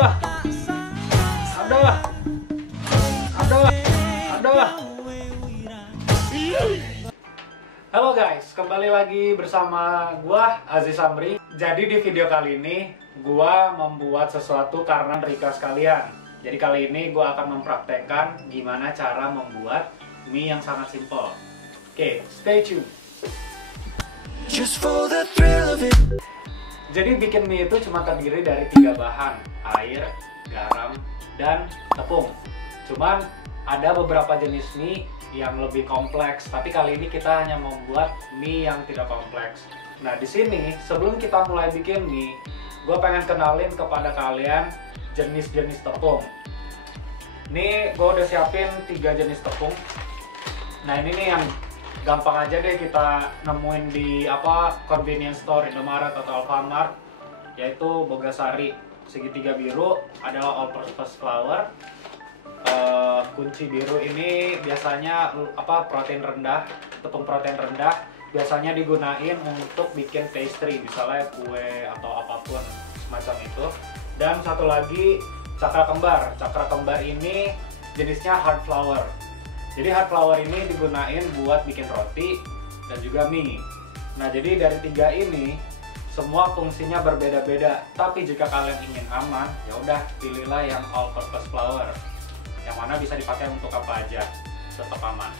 Aduh. Aduh. Aduh. Aduh. Halo guys, kembali lagi bersama gua Aziz Amri. Jadi di video kali ini gua membuat sesuatu karena request kalian. Jadi kali ini gua akan mempraktekkan gimana cara membuat mie yang sangat simpel. Oke, stay tune. Just for the thrill of it. Jadi bikin mie itu cuma terdiri dari 3 bahan, air, garam, dan tepung. Cuman ada beberapa jenis mie yang lebih kompleks, tapi kali ini kita hanya membuat mie yang tidak kompleks. Nah di sini sebelum kita mulai bikin mie, gue pengen kenalin kepada kalian jenis-jenis tepung. Ini gue udah siapin 3 jenis tepung. Nah ini nih yang gampang aja deh kita nemuin di convenience store, Indomaret atau Alfamart, yaitu Bogasari segitiga biru adalah all purpose flour. Kunci biru ini biasanya protein rendah, tepung protein rendah, biasanya digunain untuk bikin pastry, misalnya kue atau apapun semacam itu. Dan satu lagi cakra kembar. Cakra kembar ini jenisnya hard flour. Jadi hard flour ini digunain buat bikin roti dan juga mie. Nah jadi dari 3 ini semua fungsinya berbeda-beda. Tapi jika kalian ingin aman, ya udah pilihlah yang all purpose flour, yang mana bisa dipakai untuk apa aja, tetap aman.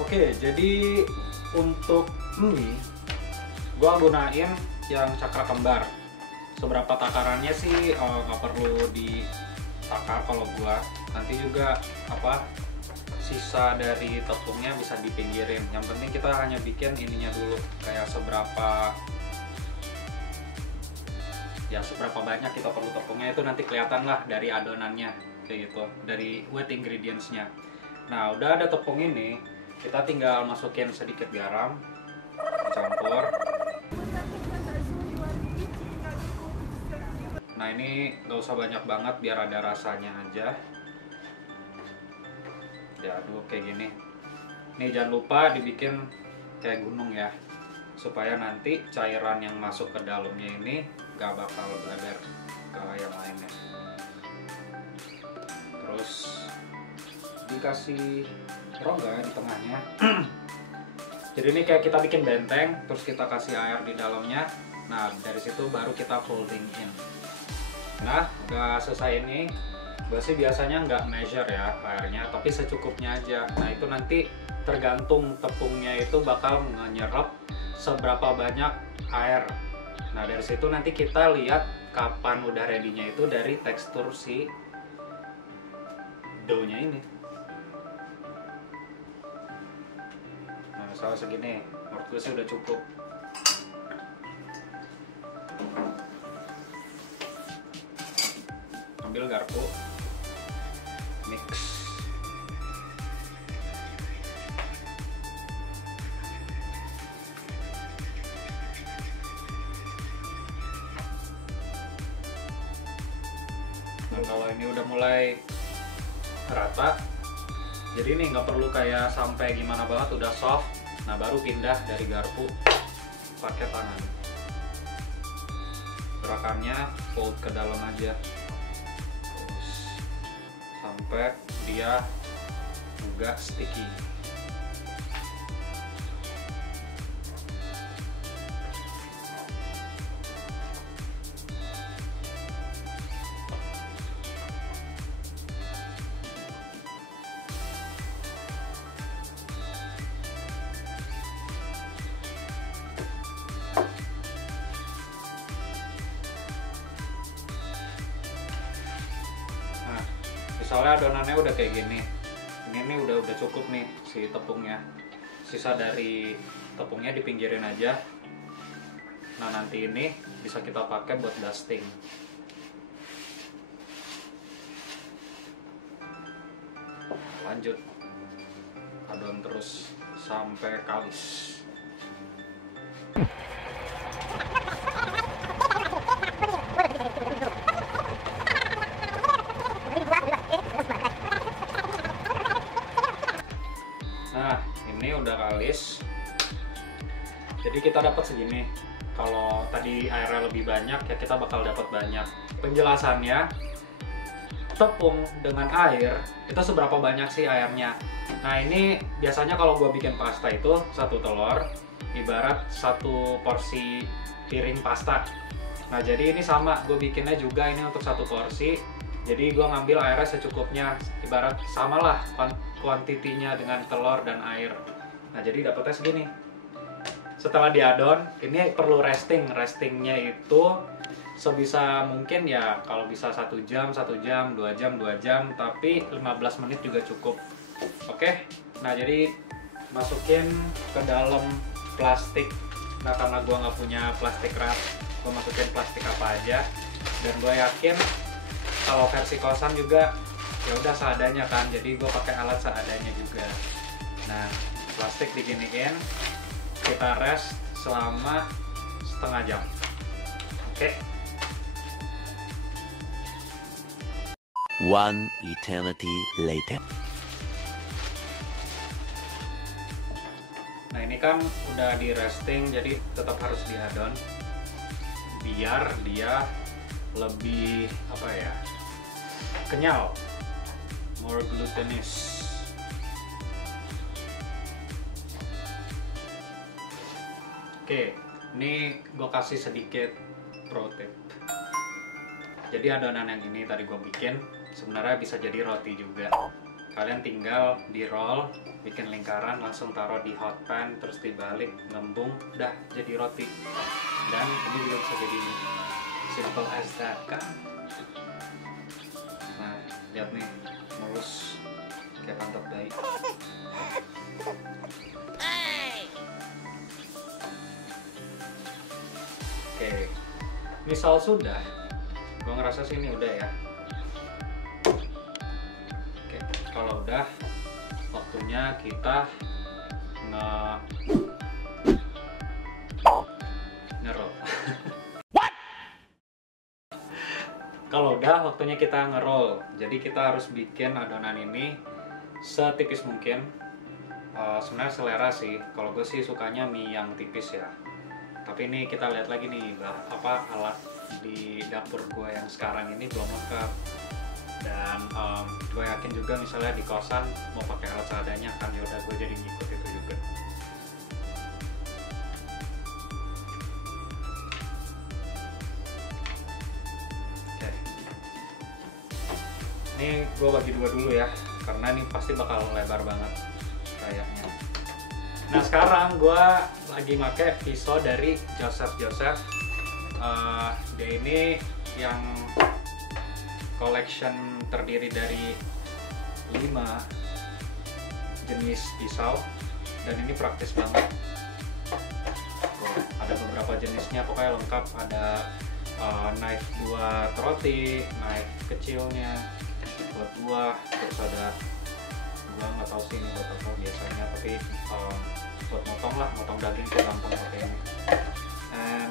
Oke, jadi untuk mie gua gunain yang cakra kembar. Seberapa takarannya sih nggak perlu ditakar kalau gua. Nanti juga sisa dari tepungnya bisa dipinggirin. Yang penting kita hanya bikin ininya dulu, kayak seberapa banyak kita perlu tepungnya, itu nanti kelihatan lah dari adonannya kayak gitu, dari wet ingredientsnya. Nah udah ada tepung ini, kita tinggal masukin sedikit garam, campur. Nah ini nggak usah banyak banget biar ada rasanya aja. Ya aduk kayak gini. Nih jangan lupa dibikin kayak gunung ya, supaya nanti cairan yang masuk ke dalamnya ini gak bakal bleber ke yang lainnya. Terus dikasih rongga di tengahnya. Jadi ini kayak kita bikin benteng, terus kita kasih air di dalamnya. Nah dari situ baru kita folding in. Nah udah selesai ini. Gue sih biasanya nggak measure ya airnya, tapi secukupnya aja. Nah itu nanti tergantung tepungnya itu bakal menyerap seberapa banyak air. Nah dari situ nanti kita lihat kapan udah ready-nya itu dari tekstur si dough-nya ini. Nah misalnya segini, menurut gue sih udah cukup. Ambil garpu, mix. Nah kalau ini udah mulai rata, jadi ini nggak perlu kayak sampai gimana banget, udah soft. Nah baru pindah dari garpu pakai tangan. Gerakannya fold ke dalam aja sampai dia enggak sticky. Misalnya adonannya udah kayak gini, ini udah cukup nih si tepungnya. Sisa dari tepungnya dipinggirin aja. Nah nanti ini bisa kita pakai buat dusting. Lanjut adon terus sampai kalis. Nah ini udah kalis, jadi kita dapat segini. kalau tadi airnya lebih banyak ya kita bakal dapat banyak. Penjelasannya, tepung dengan air itu seberapa banyak sih airnya. Nah ini biasanya kalau gue bikin pasta itu satu telur ibarat satu porsi piring pasta. Nah jadi ini sama, gue bikinnya juga ini untuk satu porsi. Jadi gue ngambil airnya secukupnya, ibarat samalah kuantitinya dengan telur dan air. Nah jadi dapetnya segini. Setelah diadon, ini perlu restingnya itu sebisa mungkin ya, kalau bisa 1 jam, 2 jam, tapi 15 menit juga cukup. Oke, nah jadi masukin ke dalam plastik. Nah karena gue nggak punya plastik wrap, gue masukin plastik apa aja. Dan gue yakin kalau versi kosan juga ya udah seadanya kan, jadi gue pakai alat seadanya juga. Nah plastik diginiin, kita rest selama setengah jam. Oke. One eternity later. Nah ini kan udah di resting, jadi tetap harus diadon biar dia lebih apa ya, kenyal, more glutinous. Oke, ini gue kasih sedikit pro tip. Jadi adonan yang ini tadi gue bikin sebenarnya bisa jadi roti juga. Kalian tinggal di roll, bikin lingkaran, langsung taruh di hot pan, terus dibalik, ngembung, udah jadi roti. Dan ini juga bisa jadi simple as that kan. Nah, lihat nih, mulus kayak pantat bayi. Oke, misal sudah, gue ngerasa sih ini udah ya. Oke, kalau udah, waktunya kita ngerol. Kalau udah, waktunya kita ngerol. Jadi kita harus bikin adonan ini setipis mungkin. Sebenarnya selera sih. Kalau gue sih sukanya mie yang tipis ya. Tapi ini kita lihat lagi nih, alat di dapur gue yang sekarang ini belum lengkap. Dan gue yakin juga misalnya di kosan mau pakai alat seadanya kan, yaudah gue jadi ngikut itu juga. Oke. Ini gue bagi dua dulu ya, karena ini pasti bakal lebar banget kayaknya. Nah sekarang gue lagi pakai pisau dari Joseph. Dia ini yang collection terdiri dari 5 jenis pisau dan ini praktis banget. Ada beberapa jenisnya, pokoknya lengkap. Ada knife buat roti, knife kecilnya buat buah, terus ada, gua nggak tahu sih ini buat apa biasanya, tapi buat motong daging tuh gampang pakai ini. And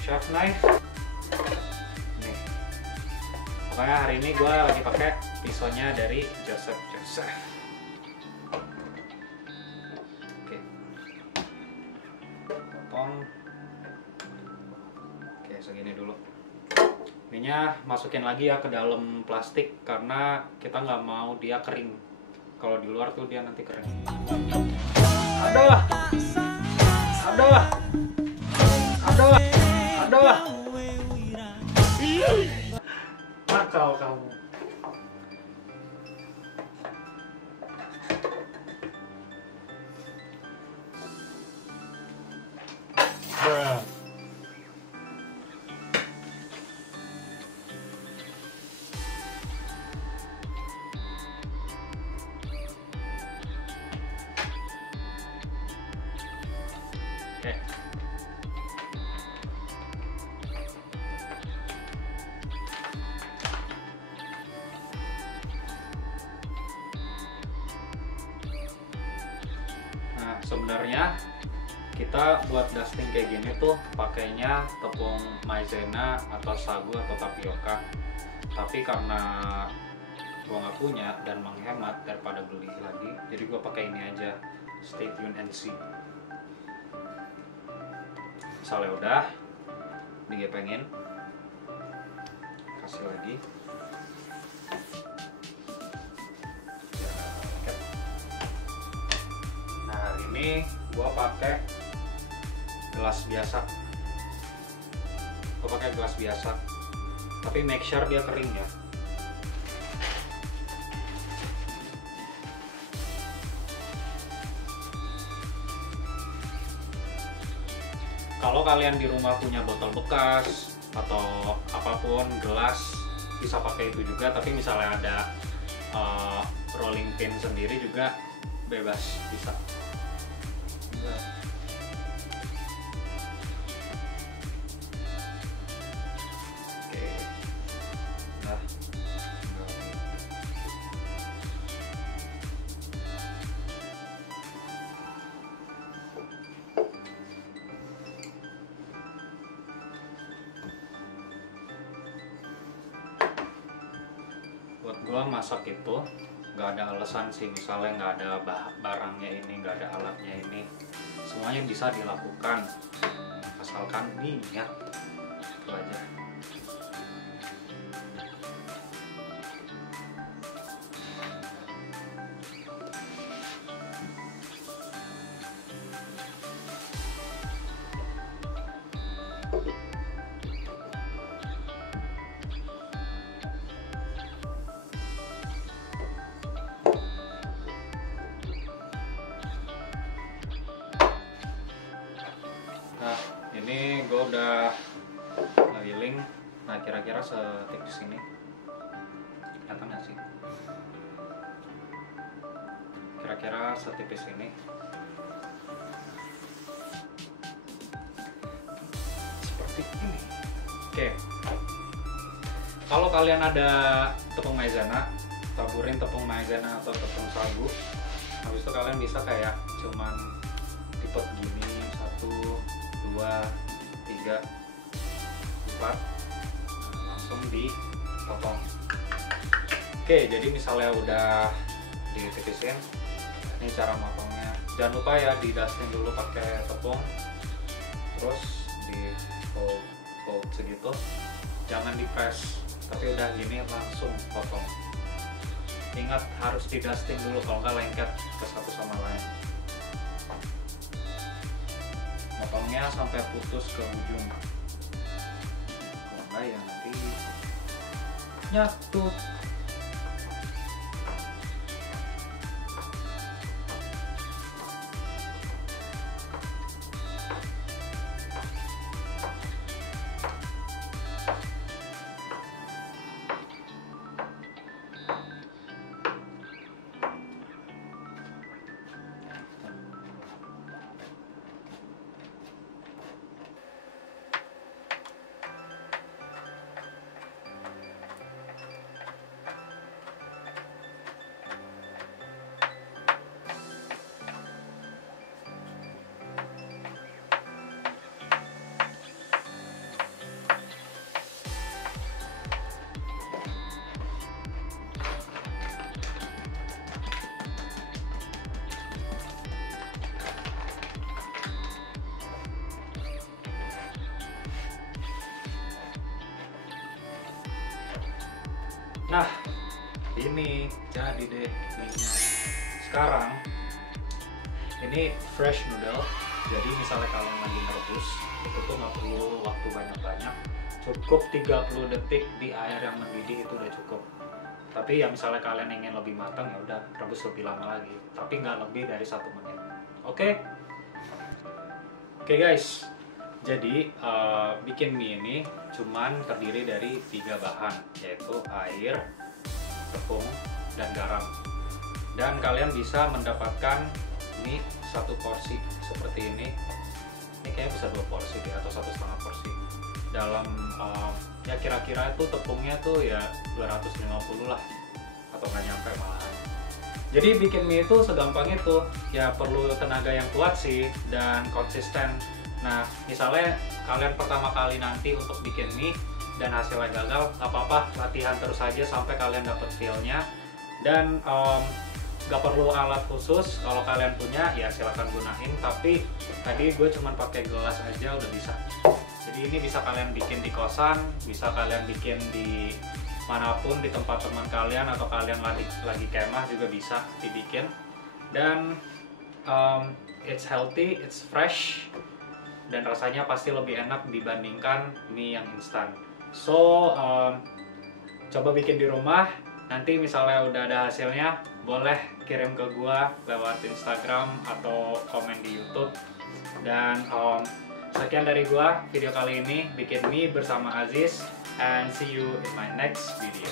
chef knife nih. Pokoknya hari ini gue lagi pakai pisaunya dari Joseph. Oke, potong. Oke, segini dulu. Ininya masukin lagi ya ke dalam plastik karena kita nggak mau dia kering. Kalau di luar tuh dia nanti kering. Aduh. Nakal kamu. Oke. Nah, sebenarnya kita buat dusting kayak gini tuh pakainya tepung maizena atau sagu atau tapioka. Tapi karena gua nggak punya dan menghemat daripada beli lagi, jadi gua pakai ini aja. Stay tuned and see. Misalnya udah, digepengin, kasih lagi. Nah hari ini gua pakai gelas biasa. Gua pakai gelas biasa, tapi make sure dia kering ya. Kalau kalian di rumah punya botol bekas atau apapun gelas, bisa pakai itu juga. Tapi misalnya ada rolling pin sendiri juga bebas, bisa. Oke. Nah. Buat gua masak itu nggak ada alasan sih, misalnya nggak ada barangnya ini, nggak ada alatnya ini, semuanya bisa dilakukan asalkan niat. Itu aja. Nah, ini gue udah ngegiling. Nah, kira-kira setipis ini. Kelihatan nggak sih? Kira-kira setipis ini. Seperti ini. Oke. Kalau kalian ada tepung maizena, taburin tepung maizena atau tepung sagu. Habis itu kalian bisa kayak cuman tipe gini, 1, 2, 3, 4, langsung dipotong. Oke, jadi misalnya udah ditipisin, ini cara motongnya. Jangan lupa ya di dusting dulu pakai tepung, terus di fold segitu, jangan di press, tapi udah gini langsung potong. Ingat harus di dusting dulu, kalau nggak lengket ke satu sama lain. Potongnya sampai putus ke ujung, kalau enggak ya nanti nyatu. Nah, ini jadi deh minyak. Sekarang ini fresh noodle. Jadi misalnya kalian lagi merebus, itu tuh nggak perlu waktu banyak-banyak. Cukup 30 detik di air yang mendidih itu udah cukup. Tapi ya misalnya kalian ingin lebih matang, ya udah rebus lebih lama lagi. Tapi nggak lebih dari 1 menit. Oke? Oke guys. Jadi bikin mie ini cuman terdiri dari 3 bahan, yaitu air, tepung, dan garam. Dan kalian bisa mendapatkan mie 1 porsi seperti ini. Ini kayaknya bisa 2 porsi deh, atau 1,5 porsi. Dalam ya kira-kira itu tepungnya tuh ya 250 lah, atau nggak nyampe malahan. Jadi bikin mie itu segampang itu, ya perlu tenaga yang kuat sih dan konsisten. Nah, misalnya kalian pertama kali nanti untuk bikin mie dan hasilnya gagal, nggak apa-apa, latihan terus aja sampai kalian dapet feel-nya. Dan nggak perlu alat khusus, kalau kalian punya ya silahkan gunain. Tapi tadi gue cuma pakai gelas aja udah bisa. Jadi ini bisa kalian bikin di kosan, bisa kalian bikin di manapun, di tempat teman kalian atau kalian lagi kemah juga bisa dibikin. Dan it's healthy, it's fresh, dan rasanya pasti lebih enak dibandingkan mie yang instan. So coba bikin di rumah. Nanti misalnya udah ada hasilnya, boleh kirim ke gua lewat Instagram atau komen di YouTube. Dan sekian dari gua video kali ini, bikin mie bersama Aziz, and see you in my next video.